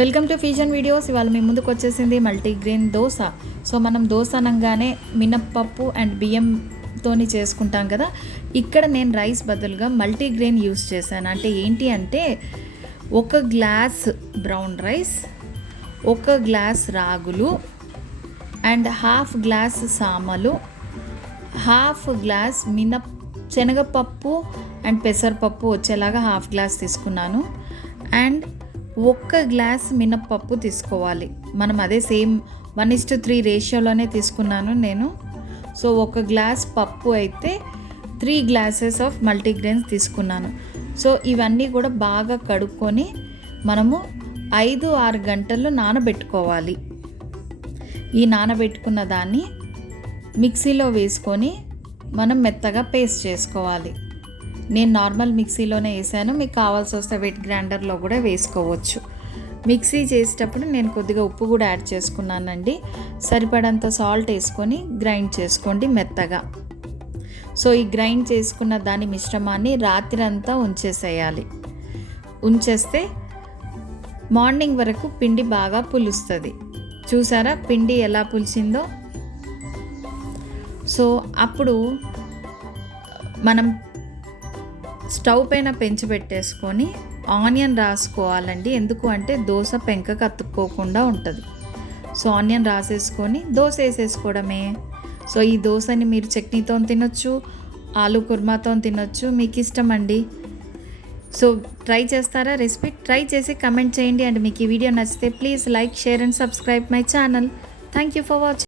Welcome to fusion videos. ఇవాళ మీ ముందుకు వచ్చేసింది మల్టీగ్రెయిన్ దోశ. సో మనం దోశ అనగానే మినప్పప్పు అండ్ బియ్యంతోని చేసుకుంటాం కదా. ఇక్కడ నేను రైస్ బదులుగా మల్టీగ్రెయిన్ యూస్ చేశాను. అంటే ఏంటి అంటే 1 గ్లాస్ బ్రౌన్ రైస్, 1 గ్లాస్ రాగులు అండ్ హాఫ్ గ్లాస్ సామలు, హాఫ్ గ్లాస్ శనగపప్పు అండ్ పెసరపప్పు వచ్చేలాగా హాఫ్ గ్లాస్ తీసుకున్నాను. అండ్ 1 గ్లాస్ మినప్పప్పు తీసుకోవాలి. మనం అదే సేమ్ 1:3 రేషియోలోనే తీసుకున్నాను నేను. సో 1 గ్లాస్ పప్పు అయితే 3 గ్లాసెస్ ఆఫ్ మల్టీగ్రెయిన్స్ తీసుకున్నాను. సో ఇవన్నీ కూడా బాగా కడుక్కొని మనము 5-6 గంటలు నానబెట్టుకోవాలి. ఈ నానబెట్టుకున్న దాన్ని మిక్సీలో వేసుకొని మనం మెత్తగా పేస్ట్ చేసుకోవాలి. నేను నార్మల్ మిక్సీలోనే వేసాను. మీకు కావాల్సి వస్తే వెట్ గ్రైండర్లో కూడా వేసుకోవచ్చు. మిక్సీ చేసేటప్పుడు నేను కొద్దిగా ఉప్పు కూడా యాడ్ చేసుకున్నానండి. సరిపడంత సాల్ట్ వేసుకొని గ్రైండ్ చేసుకోండి మెత్తగా. సో ఈ గ్రైండ్ చేసుకున్న దాని మిశ్రమాన్ని రాత్రి అంతా ఉంచేసేయాలి. ఉంచేస్తే మార్నింగ్ వరకు పిండి బాగా పులుస్తుంది. చూసారా పిండి ఎలా పులిచిందో? సో అప్పుడు మనం స్టవ్ పైన పెంచి పెట్టేసుకొని ఆనియన్ రాసుకోవాలండి. ఎందుకు అంటే దోశ పెంకకు అతుక్కోకుండా ఉంటుంది. సో ఆనియన్ రాసేసుకొని దోశ వేసేసుకోవడమే. సో ఈ దోశని మీరు చట్నీతో తినొచ్చు, ఆలు కుర్మాతో తినొచ్చు, మీకు ఇష్టం అండి. సో ట్రై చేస్తారా రెసిపీ? ట్రై చేసి కమెంట్ చేయండి. అండ్ మీకు ఈ వీడియో నచ్చితే please like, share and subscribe my channel. Thank you for watching.